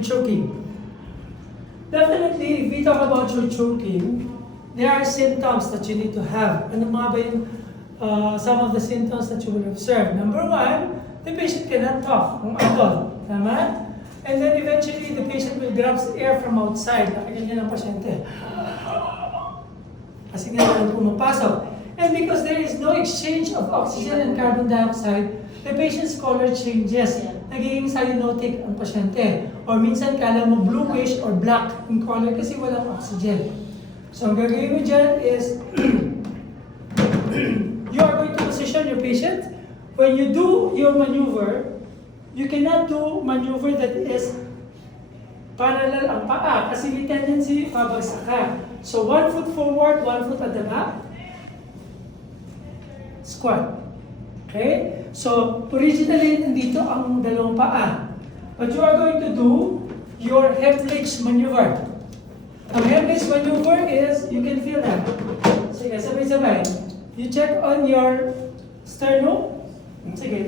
Choking. Definitely, if we talk about your choking, there are symptoms that you need to have. Ano mga ba yung some of the symptoms that you will observe? Number one, the patient cannot talk kung adult. Tama? And then eventually, the patient will grab air from outside. Nakaganyan ang pasyente. Kasi nga walang pumapasok. And because there is no exchange of oxygen and carbon dioxide, the patient's color changes. Nagiging cyanotic ang pasyente. Or minsan kala mo bluish or black in color kasi walang oxygen. So ang gagawin mo dyan is, you are going to position your patient. When you do your maneuver, you cannot do maneuver that is parallel ang paa kasi may tendency pabagsak ka. So 1 foot forward, 1 foot at the back. Squat. Okay? So, originally, nandito ang dalawang paa. But you are going to do your Hemlich maneuver. Ang Hemlich maneuver is, you can feel that. Sige, sabay-sabay. You check on your sternum. Sige,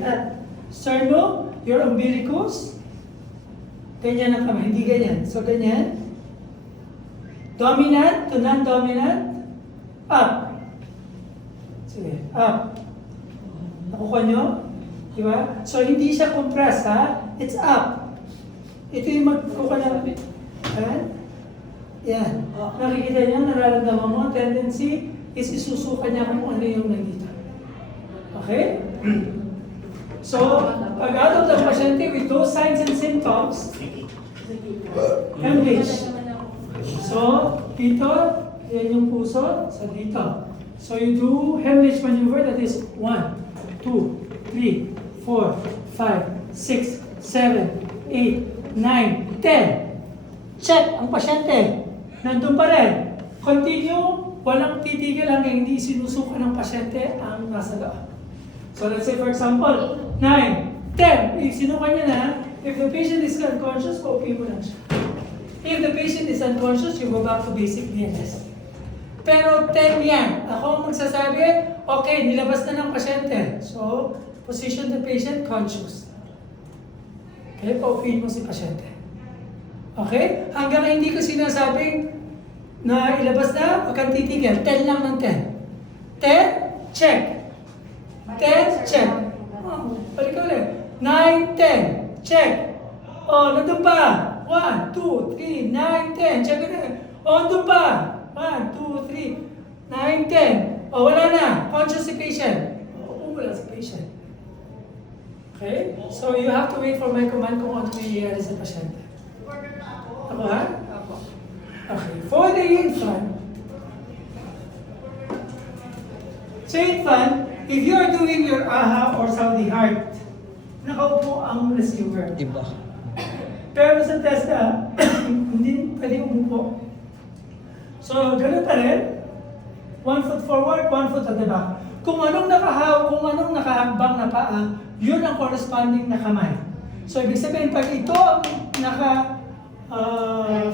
sternum, your umbilicus. Ganyan ang kamay, hindi ganyan. So, ganyan. Dominant to non-dominant. Up. Sige, up. Nakuha nyo? Diba? So, hindi siya compress, ha? It's up. Ito yung magkuha ng... Yan. Nakikita nyo, nararamdaman mo, tendency is isusuka niya kung ano yung nandito. Okay? So, pag out of the pasyente with those signs and symptoms, Hemlich. So, dito, yan yung puso, sa dito. So, you do Hemlich maneuver, that is 1, 2, 3, 4, 5, 6, 7, 8, 9, 10. Check ang pasyente. Nandun pa rin. Continue. Walang titigil hanggang hindi sinusuka ng pasyente ang nasa loob. So let's say for example, 9, 10. If sinuka niya na, if the patient is unconscious, paupi mo lang siya. If the patient is unconscious, you go back to basic BLS. Pero 10 yan. Ako ang magsasabi, okay, nilabas na ng pasyente. So, position the patient conscious. Okay, paupiin mo si pasyente. Okay? Hanggang hindi ko sinasabing na ilabas na, huwag kang titigil. 10 lang ng 10. 10, check. 10, check. Balik ulit. 9, 10, check. Oh, nandun pa. 1, 2, 3, 9, 10. Check ulit. Oh, nandun pa. 1, 2, 3, 9, 10. O, wala na. Conscious si patient. Upo mo lang si patient. Okay? So, you have to wait for my command kung ano nangyayari sa pasyente. Ako, ha? Okay. For the infant, sa infant, if you are doing your AHA or Saudi heart, nakaupo ang receiver. Iba. Pero sa TESDA, hindi pwede umupo. So, ganoon pa rin. 1 foot forward, 1 foot at the back. Kung anong nakahambang na paa, yun ang corresponding na kamay. So, ibig sabihin, pag ito ang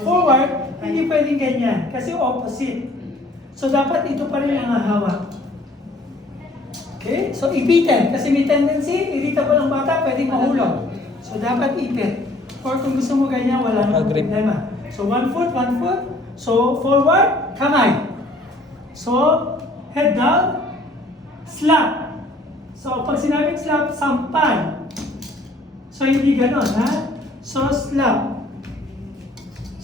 forward, hindi pwedeng ganyan. Kasi opposite. So, dapat ito pa rin ang hawak. Okay? So, ipitin. Kasi may tendency, irritable ang bata, pwedeng mahulog. So, dapat ipit. Or kung gusto mo ganyan, wala namang problema. So, 1 foot, 1 foot. So, forward, kamay. So, head down, slap. So, pag sinabing slap, sampal. So, hindi ganon, ha? So, slap.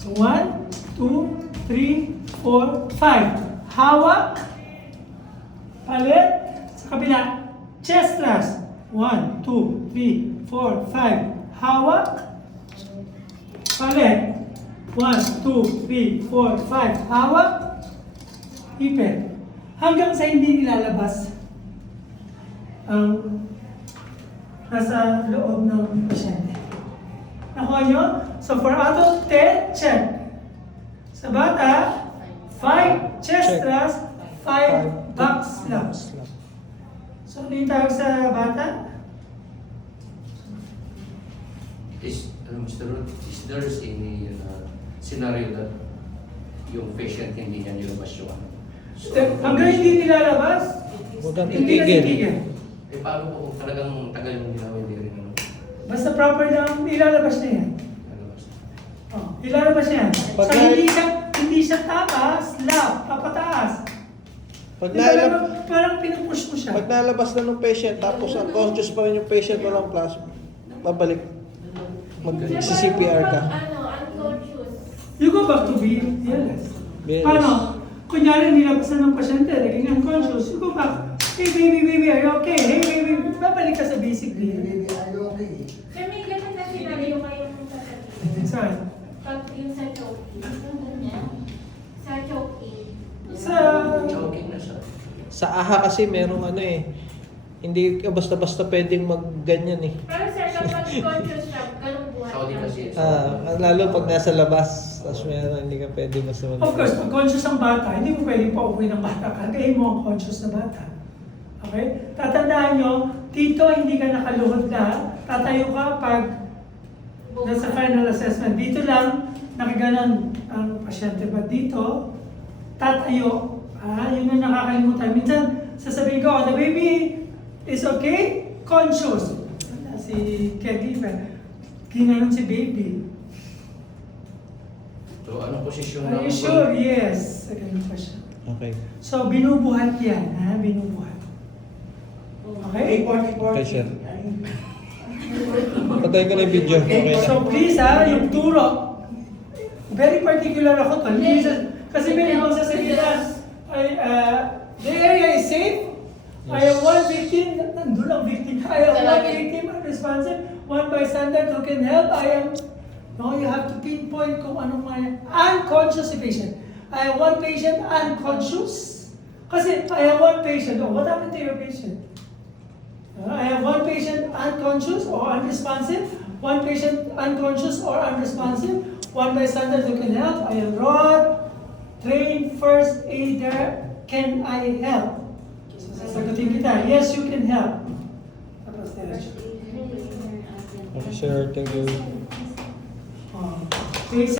So, 1, 2, 3, 4, 5. Hawak. Palit. Sa kabila. Chest thrust. 1, 2, 3, 4, 5. Hawak. Palit. 1, 2, 3, 4, 5. Hawak. Ipit. Hanggang sa hindi nilalabas ang nasa loob ng pasyente. Nakuha nyo? So for adult, 10, check. Sa bata, 5 chest thrust, 5 back slap. So ano yung tawag sa bata? Mr. Ruth, is there any scenario that yung patient hindi niya nilabas yung ano? So, hanggang hindi nilalabas, Huwag kang hindi na titigil. titigil. paano po kung talagang tagal yung ginawa, hindi rin ano? Basta proper lang, ilalabas na yan. Nalabas. ilalabas yan. Pag So, na- hindi siya tapas, lap, papataas. Pag Di ba, nalabas, parang pinupush mo siya. pag nalabas na ng patient, tapos unconscious pa rin yung patient, walang plasma, babalik. Mag-CPR ka. Unconscious. You go back to BLS. BLS. Paano? Kunyari, nilabasan ng pasyente, naging unconscious, you go back. Hey baby, are you okay? Hey baby, babalik ka sa basic breathing. Sir, may ganun na scenario kayong sasabihin. Saan? Pag yung sa choking. Ganyan. Sa choking. Sa... Joking na siya. Sa AHA kasi merong ano eh, hindi ka basta-basta pwedeng magganyan eh. Pero sir, kapag conscious siya, ganun buhay Saudi lang. kasi. Lalo pag nasa labas, tapos meron, hindi ka pwede basta Of course, pag conscious ang bata, hindi mo pwedeng pauwi ng bata. Kagayin mo ang conscious na bata. Okay? Tatandaan nyo, dito hindi ka nakaluhod na, tatayo ka pag nasa final assessment. Dito lang, nakaganon ang pasyente. But dito, tatayo. Yun ang nakakalimutan. Minsan, sasabihin ko, the baby is okay, conscious. Si caregiver, ginanon si baby. So, anong posisyon Are you sure? Yes. Ganun pa siya. Okay. So, binubuhat yan, binubuhat. Okay? Okay, sir. Patay ko na yung video. Okay na. So, please yung turo. Very particular ako to. Hindi kasi may ibang sasabihin the area is safe. I have one victim, nandun ang victim. I have one victim unresponsive, one bystander who can help. No, you have to pinpoint kung anong mga unconscious si patient. I have one patient unconscious. Kasi I have one patient. Oh, what happened to your patient? I have one patient unconscious or unresponsive, one patient unconscious or unresponsive, one bystander who can help. I am Rod, trained first aider. Can I help? Sasagutin kita, yes, you can help. Tapos diretso. Okay, sir. Thank you. Please